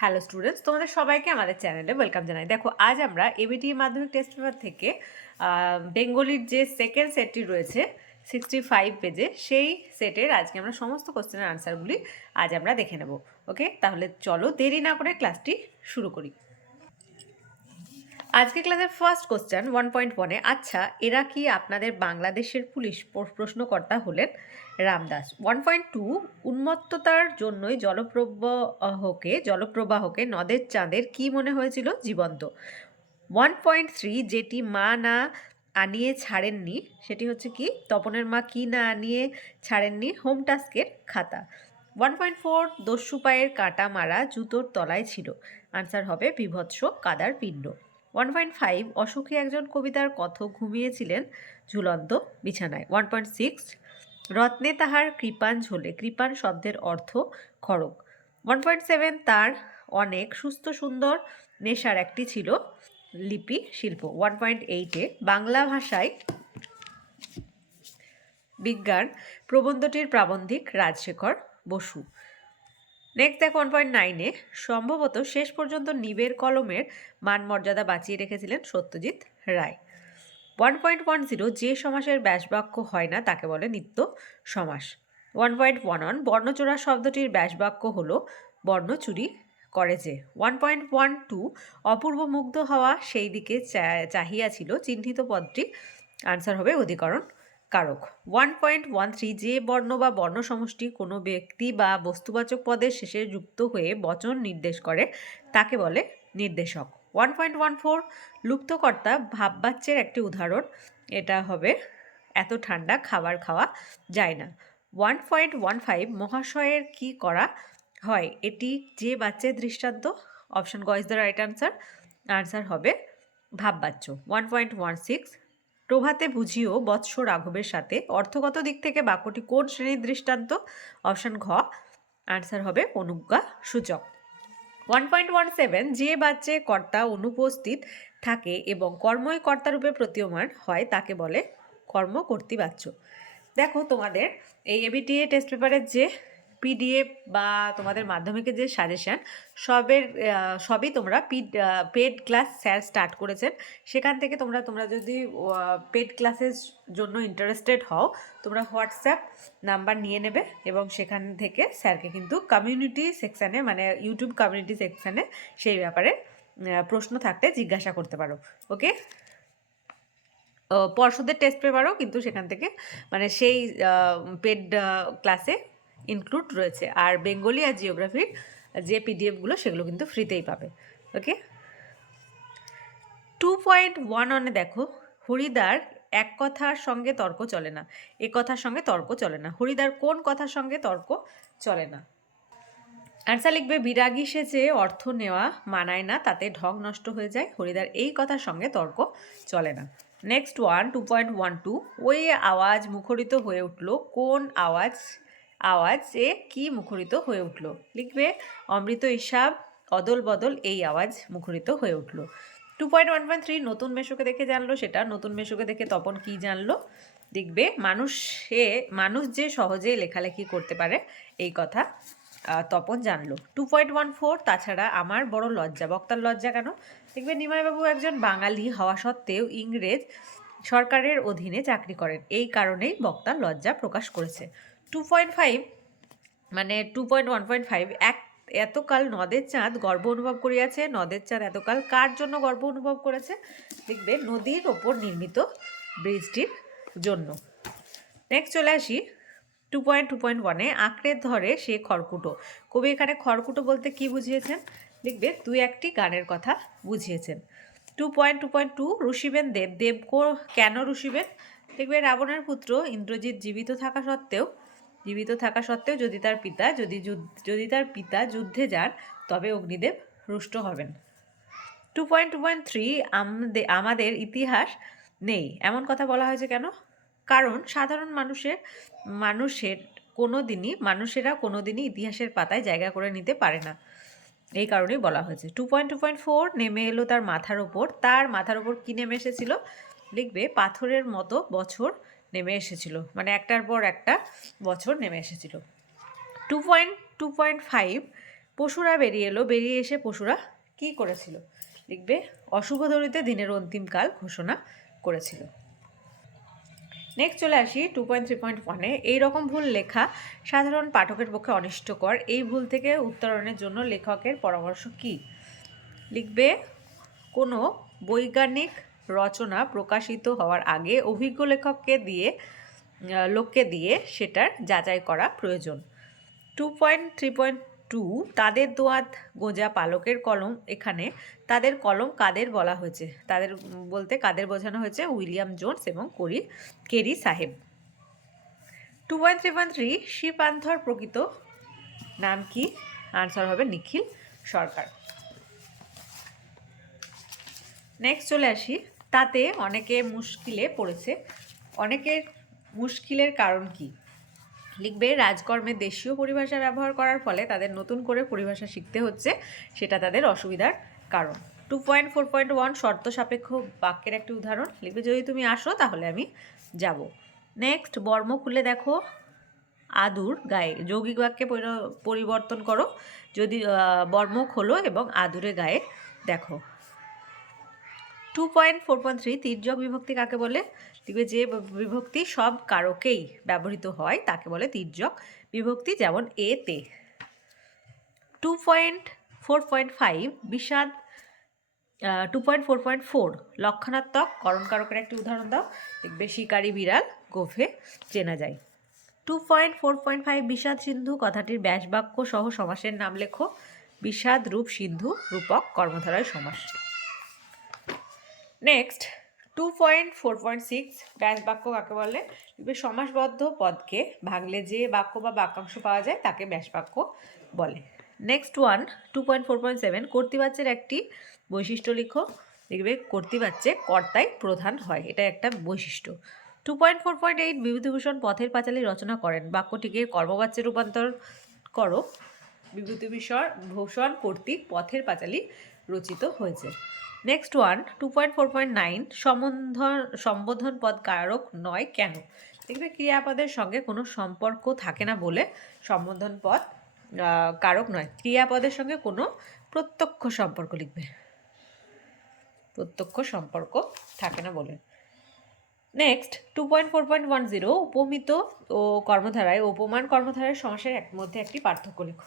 Hello students তোমাদের সবাইকে আমাদের চ্যানেলে ওয়েলকাম জানাই। দেখো, আজ আমরা এবিটি মাধ্যমিক টেস্ট পেপার থেকে বেঙ্গলির যে সেকেন্ড সেটটি রয়েছে সিক্সটি ফাইভ পেজে সেই সেটের আজকে আমরা সমস্ত কোশ্চেনের আনসারগুলি আজ আমরা দেখে নেব ওকে তাহলে চলো দেরি না করে ক্লাসটি শুরু করি। আজকে ক্লাসের ফার্স্ট কোশ্চেন ওয়ান পয়েন্ট ওয়ানে আচ্ছা এরা কি আপনাদের বাংলাদেশের পুলিশ প্রশ্নকর্তা হলেন? রামদাস। ওয়ান পয়েন্ট টু উন্মত্ততার জন্যই জলপ্রবাহকে জলপ্রবাহকে নদের চাঁদের কি মনে হয়েছিল? জীবন্ত। ওয়ান পয়েন্ট থ্রি যেটি মা না আনিয়ে ছাড়েননি, সেটি হচ্ছে কি? তপনের মা কি না আনিয়ে ছাড়েননি? হোম টাস্কের খাতা। ওয়ান পয়েন্ট ফোর দস্যু পায়ের কাটা মারা জুতোর তলায় ছিল। আনসার হবে বিভৎস কাদার পিণ্ড। ওয়ান পয়েন্ট ফাইভ অসুখী একজন কবিতার কথক ঘুমিয়েছিলেন ঝুলন্ত বিছানায়। ওয়ান পয়েন্ট সিক্স রত্নে তাহার কৃপাণ ঝোলে কৃপাণ শব্দের অর্থ খড়গ। ওয়ান পয়েন্ট সেভেন তার অনেক সুস্থ, সুন্দর, নেশার একটি ছিল লিপি শিল্প। ওয়ান পয়েন্ট এইটে বাংলা ভাষায় বিজ্ঞান প্রবন্ধটির প্রাবন্ধিক রাজশেখর বসু। নেক্সট দেখ ওয়ান পয়েন্ট নাইনে সম্ভবত শেষ পর্যন্ত নিবের কলমের মান মর্যাদা বাঁচিয়ে রেখেছিলেন Satyajit Ray. One point one zero যে সমাসের ব্যাসবাক্য হয় না, তাকে বলে নিত্য সমাস। ওয়ান পয়েন্ট ওয়ান ওয়ান বর্ণচোরা শব্দটির ব্যাসবাক্য হলো বর্ণচুরি করে যে। ওয়ান পয়েন্ট ওয়ান টু অপূর্ব মুগ্ধ হওয়া সেই দিকে চা- চাহিয়া ছিল চিহ্নিত পদটি। আনসার হবে অধিকরণ কারক। ওয়ান পয়েন্ট ওয়ান থ্রি যে বর্ণ বা বর্ণ সমষ্টি কোনো ব্যক্তি বা বস্তুবাচক পদের শেষে যুক্ত হয়ে বচন নির্দেশ করে, তাকে বলে নির্দেশক। ওয়ান পয়েন্ট ওয়ান ফোর লুপ্তকর্তা ভাববাচ্যের একটি উদাহরণ। এটা হবে এত ঠান্ডা খাবার খাওয়া যায় না। ওয়ান পয়েন্ট ওয়ান ফাইভ মহাশয়ের কী করা হয়? এটি যে বাচ্চার দৃষ্টান্ত? অপশন গ is the right answer answer হবে ভাববাচ্য। ওয়ান পয়েন্ট ওয়ান সিক্স প্রভাতে বুঝিও বৎস রাঘবের সাথে। অর্থগত দিক থেকে বাক্যটি কোন শ্রেণির দৃষ্টান্ত? অপশন ঘ। আনসার হবে অনুজ্ঞা সূচক। ওয়ান পয়েন্ট ওয়ান সেভেন যে বাচ্চে কর্তা অনুপস্থিত থাকে এবং কর্মই কর্তারূপে প্রতীয়মান হয়, তাকে বলে কর্ম কর্তৃবাচ্য দেখো তোমাদের এই এবিটিএ টেস্ট পেপারের যে পিডিএফ বা তোমাদের মাধ্যমিকের যে সাজেশান সবের সবই তোমরা পিড পেড ক্লাস স্যার স্টার্ট করেছেন। সেখান থেকে তোমরা তোমরা যদি পেড ক্লাসের জন্য ইন্টারেস্টেড হও, তোমরা হোয়াটসঅ্যাপ নাম্বার নিয়ে নেবে এবং সেখান থেকে স্যারকে কিন্তু কমিউনিটি সেকশানে মানে ইউটিউব কমিউনিটি সেকশানে সেই ব্যাপারে প্রশ্ন থাকতে জিজ্ঞাসা করতে পারো ওকে পর্ষদের টেস্ট পেপারও কিন্তু সেখান থেকে মানে সেই পেড ক্লাসে ইনক্লুড রয়েছে। আর বেঙ্গলি আর জিওগ্রাফির যে পিডিএফগুলো সেগুলো কিন্তু ফ্রিতেই পাবে। ওকে টু পয়েন্ট ওয়ান অনে দেখো হরিদার এক কথার সঙ্গে তর্ক চলে না। এ কথার সঙ্গে তর্ক চলে না। হরিদার কোন কথার সঙ্গে তর্ক চলে না? আনসার লিখবে, বিরাগী সেজে অর্থ নেওয়া মানায় না, তাতে ঢং নষ্ট হয়ে যায়। হরিদার এই কথার সঙ্গে তর্ক চলে না। Next one two point one two ওই আওয়াজ মুখরিত হয়ে উঠল। কোন আওয়াজ আওয়াজে কি মুখরিত হয়ে উঠল? লিখবে, অমৃত হিসাব, অদল বদল এই আওয়াজ মুখরিত হয়ে উঠল। Two point one point three নতুন মেশোকে দেখে জানলো সেটা, নতুন মেশোকে দেখে তপন কি জানলো? দেখবে মানুষে মানুষ যে সহজে লেখালেখি করতে পারে এই কথা তপন জানলো। টু পয়েন্ট ওয়ান ফোর তাছাড়া আমার বড় লজ্জা, বক্তার লজ্জা কেন? দেখবে নিমাইবাবু একজন বাঙালি হওয়া সত্ত্বেও ইংরেজ সরকারের অধীনে চাকরি করেন, এই কারণেই বক্তার লজ্জা প্রকাশ করেছে। টু পয়েন্ট ফাইভ মানে two point one point five এক, এতকাল নদের চাঁদ গর্ব অনুভব করিয়াছে। নদের চাঁদ এতকাল কার জন্য গর্ব অনুভব করেছে? দেখবে নদীর ওপর নির্মিত ব্রিজটির জন্য। নেক্সট চলে আসি টু পয়েন্ট টু পয়েন্ট ওয়ানে আঁকড়ে ধরে সে খড়কুটো। কবি এখানে খড়কুটো বলতে কি বুঝিয়েছেন? দেখবে দুই একটি গানের কথা বুঝিয়েছেন। Two point two point two ঋষিবেন দেব দেব কেন ঋষিবেন? দেখবে রাবণের পুত্র ইন্দ্রজিৎ জীবিত থাকা সত্ত্বেও জীবিত থাকা সত্ত্বেও যদি তার পিতা, যদি যদি তার পিতা যুদ্ধে যান, তবে অগ্নিদেব রুষ্ট হবেন। Two point two point three আমাদের ইতিহাস নেই। এমন কথা বলা হয়েছে কেন? কারণ সাধারণ মানুষের মানুষের কোনো দিনই মানুষেরা কোনো দিনই ইতিহাসের পাতায় জায়গা করে নিতে পারে না। এই কারণেই বলা হয়েছে। Two point two point four নেমে এলো তার মাথার ওপর। তার মাথার ওপর কী নেমে এসেছিল? লিখবে পাথরের মতো বছর নেমে এসেছিল। মানে একটার পর একটা বছর নেমে এসেছিল। Two point two point five পশুরা বেরিয়ে এলো। বেরিয়ে এসে পশুরা কি করেছিল? লিখবে অশুভ ধরিতে দিনের অন্তিমকাল ঘোষণা করেছিল। নেক্সট চলে আসি টু পয়েন্ট থ্রি পয়েন্ট ওয়ানে এইরকম ভুল লেখা সাধারণ পাঠকের পক্ষে অনিষ্টকর। এই ভুল থেকে উত্তরণের জন্য লেখকের পরামর্শ কি? লিখবে, কোনো বৈজ্ঞানিক রচনা প্রকাশিত হওয়ার আগে অভিজ্ঞ লেখককে দিয়ে লোককে দিয়ে সেটার যাচাই করা প্রয়োজন। Two point, three point two, তাদের দোয়াত গোজা পালকের কলম, এখানে তাদের কলম কাদের বলা হয়েছে? তাদের বলতে কাদের বোঝানো হয়েছে? উইলিয়াম জোনস এবং করি, কেরি সাহেব। Two point, three point three শিপান্থর প্রকৃত নাম কি? আনসার হবে নিখিল সরকার। নেক্সট চলে আসি। তাতে অনেকে মুশকিলে পড়েছে। অনেকের মুশকিলের কারণ কি? লিখবে, রাজকর্মে দেশীয় পরিভাষা ব্যবহার করার ফলে তাদের নতুন করে পরিভাষা শিখতে হচ্ছে, সেটা তাদের অসুবিধার কারণ। Two point four point one শর্ত সাপেক্ষ বাক্যের একটি উদাহরণ। লিখবে, যদি তুমি আসো, তাহলে আমি যাব। নেক্সট বর্ম খুলে দেখো, আদুর গায়ে, যৌগিক বাক্যে পরিবর্তন করো। যদি বর্ম খোলো এবং আদুরে গায়ে দেখো। Two point four point three তির্যক বিভক্তি কাকে বলে? দেখবে যে বিভক্তি সব কারকেই ব্যবহৃত হয়, তাকে বলে তির্যক বিভক্তি, যেমন এ তে। Two point four point five Bishad two point four point four লক্ষণাত্মক করণকারকের একটি উদাহরণ দাও। দেখবে শিকারী বিড়াল গোফে চেনা যায়। Two point four point five Bishad Sindhu, কথাটির ব্যাসবাক্য সহ সমাসের নাম লেখো। বিষাদ রূপ সিন্ধু, রূপক কর্মধারয় সমাস। Next two point four point six ব্যাস বাক্য কাকে বলে? সমাসবদ্ধ পদকে ভাঙলে যে বাক্য বা বাক্যাংশ পাওয়া যায়, তাকে ব্যাস বাক্য বলে। Next one two point four point seven কর্তৃবাচ্যের একটি বৈশিষ্ট্য লিখো। দেখবে কর্তৃবাচ্যে কর্তাই প্রধান হয়, এটা একটা বৈশিষ্ট্য। Two point four point eight Bibhutibhushan Pather Panchali রচনা করেন। বাক্যটিকে কর্মবাচ্যে রূপান্তর করো। বিভূতিভূষণ ভূষণ কর্তৃক পথের পাঁচালী রচিত হয়েছে। Next one two point four point nine সম্বোধন সম্বোধন পদ কারক নয় কেন? দেখবে ক্রিয়াপদের সঙ্গে কোনো সম্পর্ক থাকে না বলে সম্বোধন পদ কারক নয়। ক্রিয়াপদের সঙ্গে কোনো প্রত্যক্ষ সম্পর্ক লিখবে। প্রত্যক্ষ সম্পর্ক থাকে না বলে। Next two point four point one zero উপমিত ও কর্মধারায় উপমান কর্মধারায় সমাসের এক মধ্যে একটি পার্থক্য লিখো।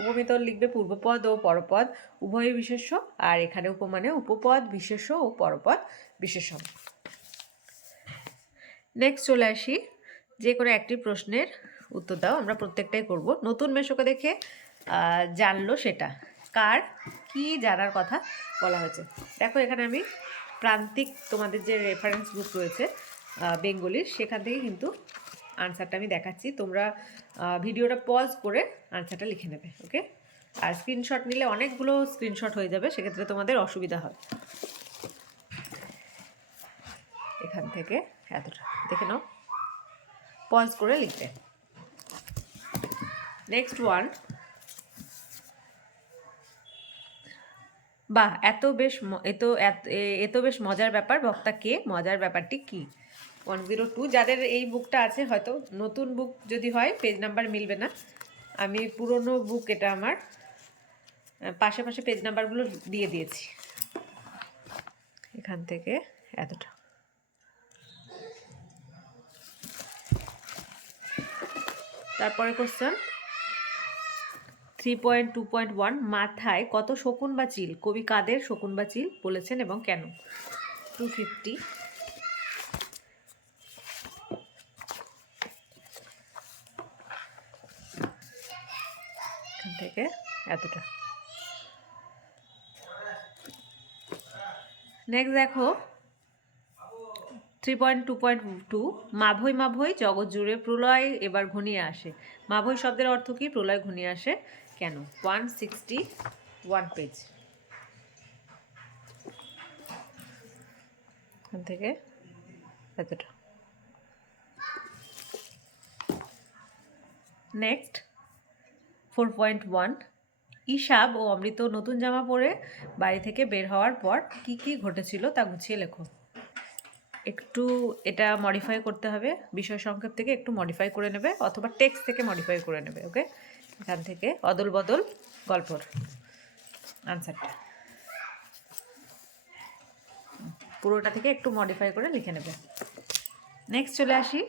উপমিত লিখবে পূর্বপদ ও পরপদ, উভয় বিশেষ্য, আর এখানে উপমানে উপপদ, বিশেষ্য ও পরপদ বিশেষণ নেক্সট চলে আসি, যে কোনো একটি প্রশ্নের উত্তর দাও, আমরা প্রত্যেকটাই করব। নতুন মেশোকে দেখে জানলো সেটা। কার, কি জানার কথা বলা হয়েছে। দেখো, এখানে আমি প্রান্তিক তোমাদের যে রেফারেন্স বুক রয়েছে বেঙ্গলির, সেখান থেকে কিন্তু আনসারটা আমি দেখাচ্ছি। তোমরা ভিডিওটা পজ করে আনসারটা লিখে নেবে ওকে আর স্ক্রিনশট নিলে অনেকগুলো স্ক্রিনশট হয়ে যাবে, সেক্ষেত্রে তোমাদের অসুবিধা হয়। এখান থেকে এতটা, দেখে নাও। পজ করে লিখবে। নেক্সট ওয়ান বাহ, এত বেশ এত এত বেশ মজার ব্যাপার। বক্তা কে? মজার ব্যাপারটি কি? ওয়ান জিরো টু যাদের এই বুকটা আছে, হয়তো নতুন বুক যদি হয় পেজ নাম্বার মিলবে না। আমি পুরনো বুক এটা আমার। পাশে পাশে পেজ নাম্বারগুলো দিয়ে দিয়েছি। এখান থেকে এতটা তারপরে question three point two point one মাথায় কত শকুন বা চিল? কবি কাদের শকুন বা চিল বলেছেন এবং কেন? টু ফিফটি থেকে এতটা। নেক্সট দেখো three point two point two মাভই মাভই জগৎ জুড়ে প্রলয় এবার ঘনিয়ে আসে। মাভই শব্দের অর্থ কি? প্রলয় ঘনিয়ে আসে কেন? ওয়ান সিক্সটি ওয়ান পেজ এখান থেকে এতটা। Next four point one. ইসাব ও অমৃত নতুন জামা পরে বাড়ি থেকে বের হওয়ার পর কি কি ঘটেছিল তা গুছিয়ে লেখো। একটু এটা মডিফাই করতে হবে, বিষয় সংক্ষেপ থেকে একটু মডিফাই করে নেবে অথবা টেক্সট থেকে মডিফাই করে নেবে ওকে এখান থেকে অদল বদল গল্পর আনসারটা পুরোটা থেকে একটু মডিফাই করে লিখে নেবে। নেক্সট চলে আসি।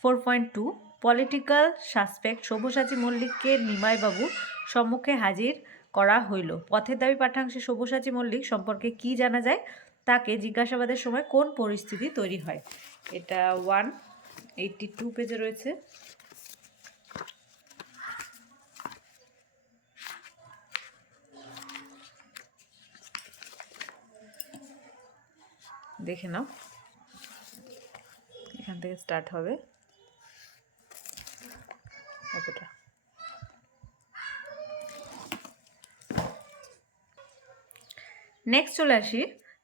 Four point two political suspect Sabyasachi মল্লিককে নিমাইবাবু সম্মুখে হাজির করা হইল। পথের দাবি পাঠাংশে সব্যসাচী মল্লিক সম্পর্কে কি জানা যায়? তাকে জিজ্ঞাসাবাদের সময় কোন পরিস্থিতি তৈরি হয়? এটা ওয়ান এইটটি টু পেজে রয়েছে। দেখে নাও। এখান থেকে স্টার্ট হবে। এতটা। নেক্সট চলে আসি।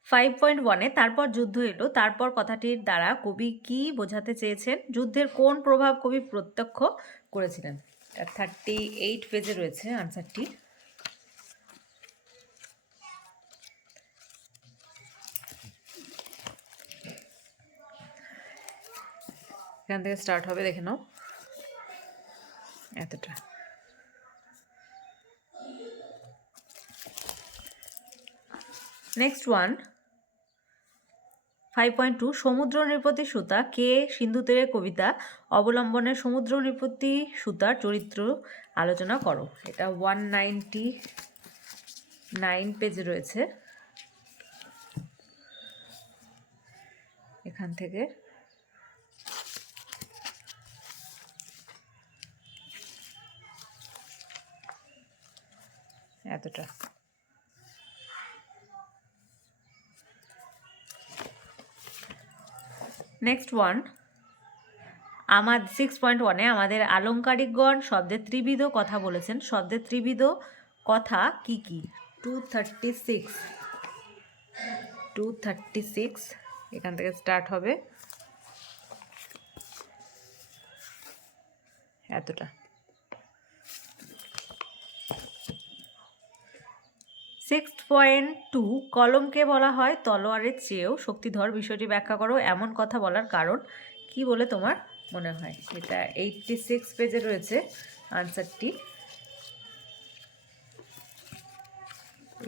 ফাইভ পয়েন্ট ওয়ানে তারপর যুদ্ধ এলো, তারপর কথাটির দ্বারা কবি কি বোঝাতে চেয়েছেন? যুদ্ধের কোন প্রভাব কবি প্রত্যক্ষ করেছিলেন? থার্টি এইট পেজে রয়েছে আনসারটি এখান থেকে স্টার্ট হবে, দেখে নাও। এতটা। Next one five point two সমুদ্র নৃপতি সুতা, কে সিন্ধু তীরের কবিতা? অবলম্বনে সমুদ্র নৃপতি সুতার চরিত্র আলোচনা করো। এটা ওয়ান নাইনটি নাইন পেজে রয়েছে। এখান থেকে এতটা। নেক্সট ওয়ান আমার সিক্স পয়েন্ট ওয়ানে আমাদের আলংকারিকগণ শব্দের ত্রিবিধ কথা বলেছেন। শব্দের ত্রিবিধ কথা কি কি? Two thirty six two thirty six এখান থেকে স্টার্ট হবে। এতটা সিক্স পয়েন্ট টু কলমকে বলা হয়? তলোয়ারের চেয়েও শক্তিধর। বিষয়টি ব্যাখ্যা করো, এমন কথা বলার কারণ কি বলে তোমার মনে হয়? এটা এইটটি সিক্স পেজে রয়েছে আনসারটি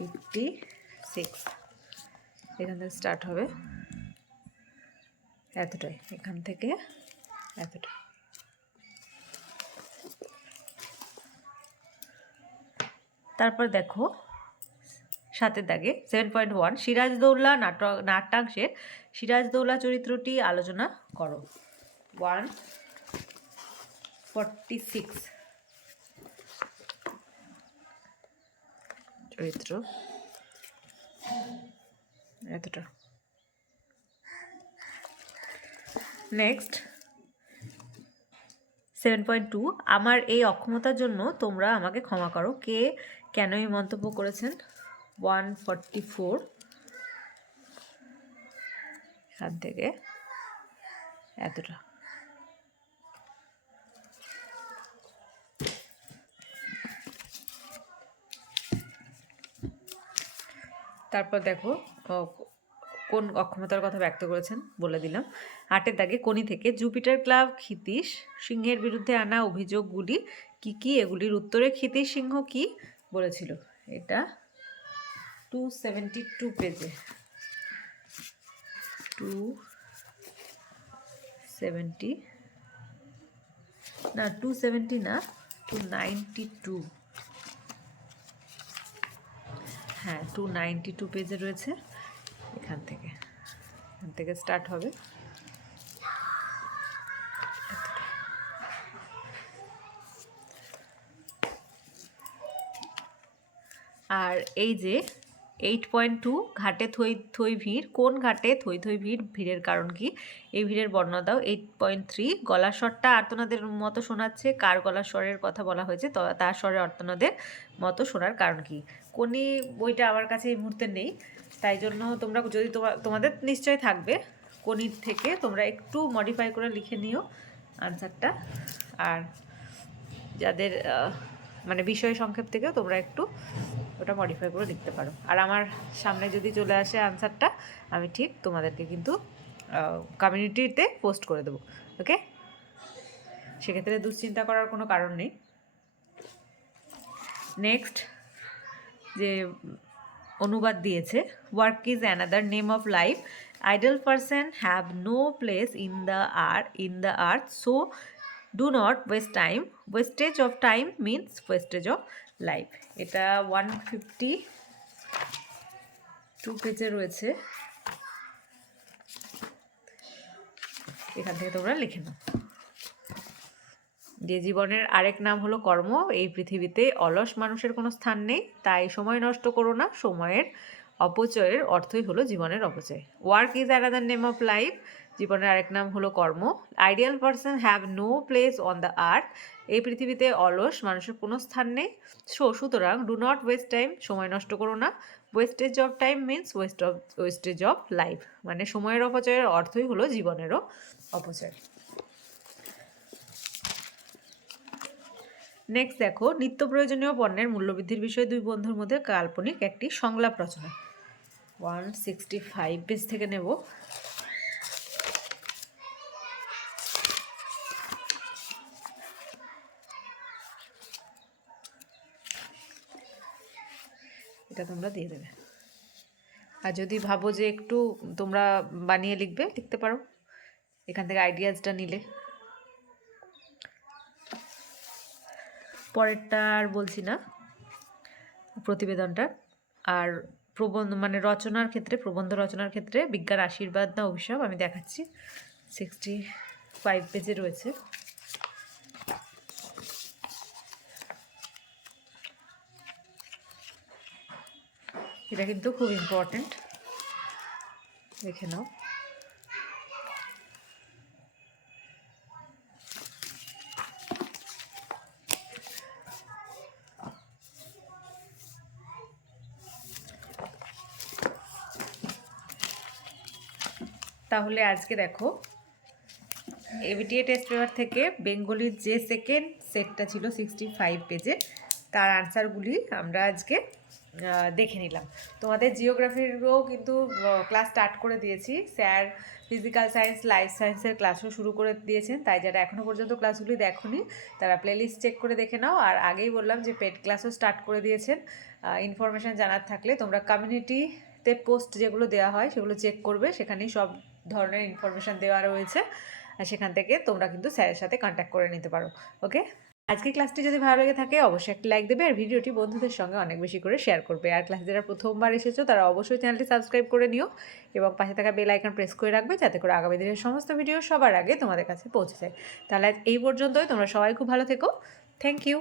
এইটটি সিক্স এখান থেকে স্টার্ট হবে। এতটাই, এখান থেকে এতটাই। তারপর দেখো সাতের দাগে। সেভেন পয়েন্ট ওয়ান সিরাজদৌল্লা নাটক নাট্যাংশের সিরাজদৌল্লা চরিত্রটি আলোচনা করো। ওয়ান ফর্টি সিক্স চরিত্র। এতটা। নেক্সট সেভেন পয়েন্ট টু আমার এই অক্ষমতার জন্য তোমরা আমাকে ক্ষমা করো। কে কেন এই মন্তব্য করেছেন? ওয়ান ফর্টি ফোর এখান থেকে এতটা। তারপর দেখো কোন অক্ষমতার কথা ব্যক্ত করেছেন বলে দিলাম। আটের দাগে কোনি থেকে জুপিটার ক্লাব ক্ষিতীশ সিংহের বিরুদ্ধে আনা অভিযোগগুলি কি কি? এগুলির উত্তরে ক্ষিতীশ সিংহ কি বলেছিল? এটা টু সেভেন্টি টু পেজে। টু সেভেন্টি না টু সেভেন্টি না টু নাইনটি টু হ্যাঁ টু নাইনটি টু পেজে রয়েছে। এখান থেকে। এখান থেকে স্টার্ট হবে। আর এই যে এইট পয়েন্ট টু ঘাটে থই থই ভিড়। কোন ঘাটে থই থই ভিড়, ভিড়ের কারণ কি? এই ভিড়ের বর্ণনা দাও। এইট পয়েন্ট থ্রি গলার স্বরটা আর্তনাদের মতো শোনাচ্ছে। কার গলার স্বরের কথা বলা হয়েছে? তার স্বরে আর্তনাদের মতো শোনার কারণ কি? কোনি বইটা আমার কাছে এই মুহূর্তে নেই। তাই জন্য তোমরা, যদি তোমা- তোমাদের নিশ্চয় থাকবে কোনির থেকে, তোমরা একটু মডিফাই করে লিখে নিও আনসারটা আর যাদের মানে বিষয় সংক্ষেপ থেকেও তোমরা একটু ওটা মডিফাই করে লিখতে পারো। আর আমার সামনে যদি চলে আসে আনসারটা আমি ঠিক তোমাদেরকে কিন্তু কমিউনিটিতে পোস্ট করে দেবো ওকে সেক্ষেত্রে দুশ্চিন্তা করার কোনো কারণ নেই। নেক্সট যে অনুবাদ দিয়েছে work is another name of life idle person have no place in the R in the earth so do not waste time wastage of time means wastage of life এটা ওয়ান ফিফটি টু পেজে রয়েছে। এখান থেকে তোমরা লিখে নাও। যে জীবনের আরেক নাম হলো কর্ম। এই পৃথিবীতে অলস মানুষের কোনো স্থান নেই। তাই সময় নষ্ট করো না। সময়ের অপচয়ের অর্থই হলো জীবনের অপচয়। Work is another name of life জীবনের আরেক নাম হলো কর্ম। Ideal person have no place on the earth এই পৃথিবীতে অলস, মানুষের কোনো স্থান নেই। সো সুতরাং ডু নট ওয়েস্ট টাইম সময় নষ্ট করো না। Wastage of time means waste of wastage of life মানে সময়ের অপচয়ের অর্থই হলো জীবনেরও অপচয়। নেক্সট দেখো, নিত্য প্রয়োজনীয় পণ্যের মূল্যবৃদ্ধির বিষয়ে দুই বন্ধুর মধ্যে কাল্পনিক একটি সংলাপ রচনা। ওয়ান সিক্সটি ফাইভ পেজ থেকে নেব। এটা তোমরা দিয়ে দেবে। আর যদি ভাবো যে একটু তোমরা বানিয়ে লিখবে, লিখতে পারো। এখান থেকে আইডিয়াসটা নিলে। পরেরটা আর বলছি না। প্রতিবেদনটা। আর প্রবন্ধ মানে রচনার ক্ষেত্রে, প্রবন্ধ রচনার ক্ষেত্রে বিজ্ঞান আশীর্বাদ না অভিশাপ আমি দেখাচ্ছি। সিক্সটি ফাইভ পেজে রয়েছে। এটা কিন্তু খুব ইম্পর্টেন্ট দেখে নাও। তাহলে আজকে দেখো এবিটিএ টেস্ট পেপার থেকে বেঙ্গলির যে সেকেন্ড সেটটা ছিল সিক্সটি ফাইভ পেজে তার আনসারগুলি আমরা আজকে দেখে নিলাম। তোমাদের জিওগ্রাফিরও কিন্তু ক্লাস স্টার্ট করে দিয়েছি। স্যার ফিজিক্যাল সায়েন্স লাইফ সায়েন্সের ক্লাসও শুরু করে দিয়েছেন। তাই যারা এখনও পর্যন্ত ক্লাসগুলি দেখোনি, তারা প্লেলিস্ট চেক করে দেখে নাও। আর আগেই বললাম যে পেড ক্লাসও স্টার্ট করে দিয়েছেন। ইনফরমেশান জানার থাকলে তোমরা কমিউনিটিতে পোস্ট যেগুলো দেওয়া হয়, সেগুলো চেক করবে। সেখানেই সব ধরনের ইনফরমেশান দেওয়া রয়েছে। আর সেখান থেকে তোমরা কিন্তু স্যারের সাথে কন্ট্যাক্ট করে নিতে পারো। ওকে আজকে ক্লাসটি যদি ভালো লেগে থাকে, অবশ্যই একটা লাইক দেবে আর ভিডিওটি বন্ধুদের সঙ্গে অনেক বেশি করে শেয়ার করবে। আর ক্লাস যারা প্রথমবার এসেছ, তারা অবশ্যই চ্যানেলটি সাবস্ক্রাইব করে নিও এবং পাশে থাকা বেল আইকন প্রেস করে রাখবে যাতে করে আগামী দিনের সমস্ত ভিডিও সবার আগে তোমাদের কাছে পৌঁছে যায়। তাহলে আজ এই পর্যন্তই, তোমরা সবাই খুব ভালো থেকো। Thank you